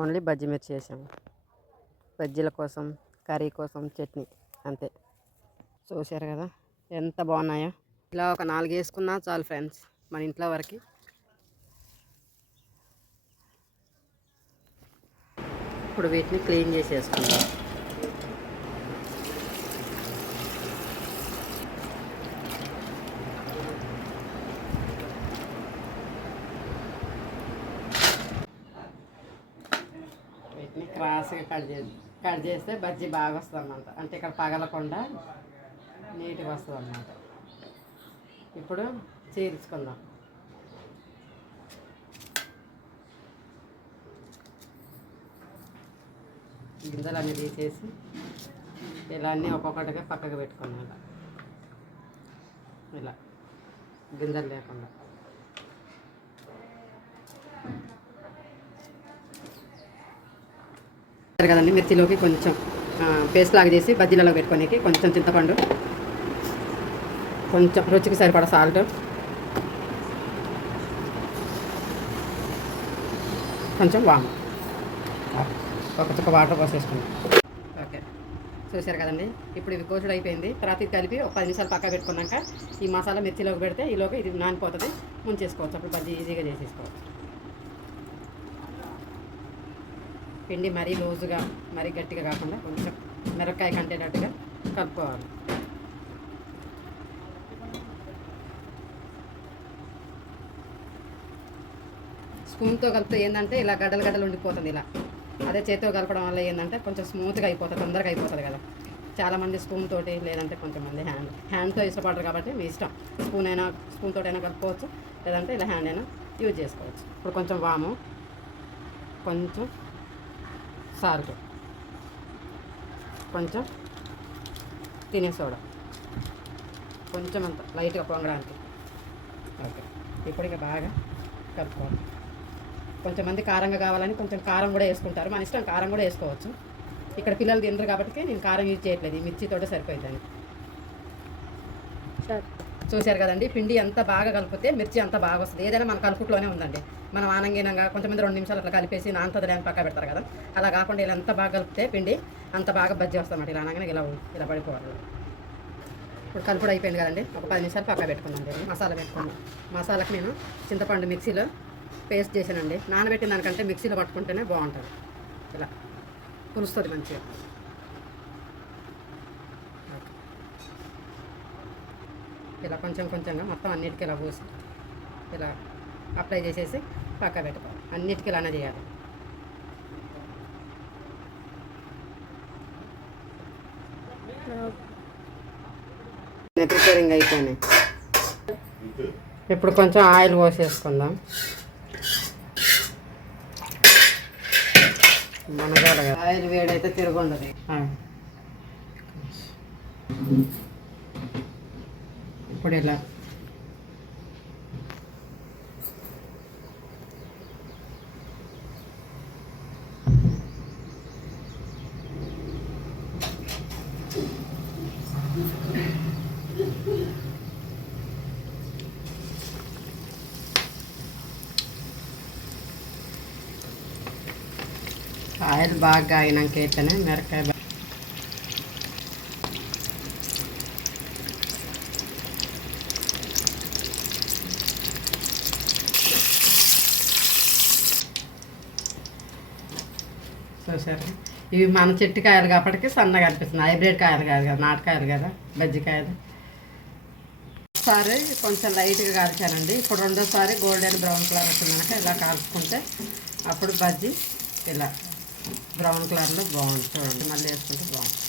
Only bajji మిర్చి చేసాము. బజ్జీల కోసం, కర్రీ కోసం చట్నీ అంతే. చూశారు కదా ఎంత బాగున్నాయో. ఇలా ఒక 4 వేసుకున్నా చాలు ఫ్రెండ్స్ మన ఇంట్లో వరకు. ఇప్పుడు వీటిని క్లీన్ చేసేసుకుందాం. వీటిని క్రాస్గా కట్ చేస్తే బజ్జీ బాగా వస్తుంది అన్నమాట. అంటే ఇక్కడ పగలకుండా నీట్గా వస్తుంది అన్నమాట. ఇప్పుడు చీల్చుకుందాం. గింజలు అన్నీ తీసేసి ఇలా అన్నీ ఒక్కొక్కటిగా పక్కకు పెట్టుకున్నాం. ఇలా గింజలు లేకుండా. కదండి మిర్చిలోకి కొంచెం పేస్ట్ లాగా చేసి బజ్జీలలో పెట్టుకోనికి కొంచెం చింతపండు, కొంచెం రుచికి సరిపడా సాల్ట్, కొంచెం వాము, ఒక చుక్క వాటర్ పోసేసుకుందాం. ఓకే చూసారు కదండి. ఇప్పుడు ఇవి కోసుడు అయిపోయింది. తర్వాత ఇది కలిపి ఒక 10 నిమిషాలు పక్క పెట్టుకున్నాక ఈ మసాలా మిర్చిలోకి పెడితే ఈలోకి ఇది నానిపోతుంది, ముంచేసుకోవచ్చు. అప్పుడు బజ్జీ ఈజీగా చేసేసుకోవచ్చు. పిండి మరీ లూజుగా మరీ గట్టిగా కాకుండా కొంచెం మిరపకాయ కంటేటట్టుగా కలుపుకోవాలి. స్పూన్తో కలిపితే ఏంటంటే ఇలా గడ్డలు గడ్డలు ఉండిపోతుంది. ఇలా అదే చేతితో కలపడం వల్ల ఏంటంటే కొంచెం స్మూత్గా అయిపోతుంది, తొందరగా అయిపోతుంది కదా. చాలామంది స్పూన్ తోటి లేదంటే కొంచెంమంది హ్యాండ్తో ఇష్టపడరు కాబట్టి మీ ఇష్టం. స్పూన్ తోటైనా కలుపుకోవచ్చు, లేదంటే ఇలా హ్యాండ్ అయినా యూజ్ చేసుకోవచ్చు. ఇప్పుడు కొంచెం వాము, కొంచెం సాల్ట్, కొంచెం తినే సోడా, కొంచెం అంత లైట్గా పొంగడానికి. ఓకే ఇప్పుడు ఇక బాగా కలుపుకోవాలి. కొంచెంమంది కారంగా కావాలని కొంచెం కారం కూడా వేసుకుంటారు, మన ఇష్టం. కారం కూడా వేసుకోవచ్చు. ఇక్కడ పిల్లలు తినరు కాబట్టి నేను కారం యూజ్ చేయట్లేదు, ఈ మిర్చితోటే సరిపోయిందని. చూశారు కదండి. పిండి ఎంత బాగా కలిపితే మిర్చి అంత బాగా వస్తుంది. ఏదైనా మన కలుపుట్లోనే ఉందండి. మనం ఆనంగీనంగా కొంతమంది 2 నిమిషాలు అట్లా కలిపేసి నాంతది అని పక్క పెడతారు కదా, అలా కాకుండా ఇలా ఎంత బాగా కలిపితే పిండి అంత బాగా బజ్జీ వస్తామన్నమాట. ఇలా అనగానే ఇలా పడిపోవాలి. ఇప్పుడు కలుపుడు అయిపోయింది కదండి. ఒక 10 నిమిషాలు పక్క పెట్టుకున్నాను. మసాలా పెట్టుకున్నాను. మసాలాకి నేను చింతపండు మిక్సీలో పేస్ట్ చేశానండి. నానబెట్టిన దానికంటే మిక్సీలో పట్టుకుంటేనే బాగుంటుంది. ఇలా పులుస్తుంది మంచిగా. ఇలా కొంచెం కొంచెంగా మొత్తం అన్నిటికీ ఇలా పోసి ఇలా అప్లై చేసేసి పక్క పెట్టుకోవాలి. అన్నిటికీ ఇలానే చేయాలి. ప్రిపేరింగ్ అయిపోయినాయి. ఇప్పుడు కొంచెం ఆయిల్ పోసేసుకుందాం. మనగాల ఆయిల్ వేడైతే తిరుగుండదు. ఇప్పుడు ఇలా ఆయిల్ బాగా అయినాక అయితేనే మిరపకాయ చూసారు. ఇవి మన చెట్టు కాయలు కాబట్టి సన్నగా అనిపిస్తుంది. హైబ్రిడ్ కాయలు కాదు కదా, నాటుకాయలు కదా బజ్జికాయలు. ఒకసారి కొంచెం లైట్గా కాల్చానండి. ఇప్పుడు రెండోసారి గోల్డెన్ బ్రౌన్ కలర్ వచ్చిందనక ఇలా కాల్చుకుంటే అప్పుడు బజ్జీ ఇలా బ్రౌన్ కలర్లో బాగుంటుంది. చూడండి మళ్ళీ వేసుకుంటే బాగుంటుంది.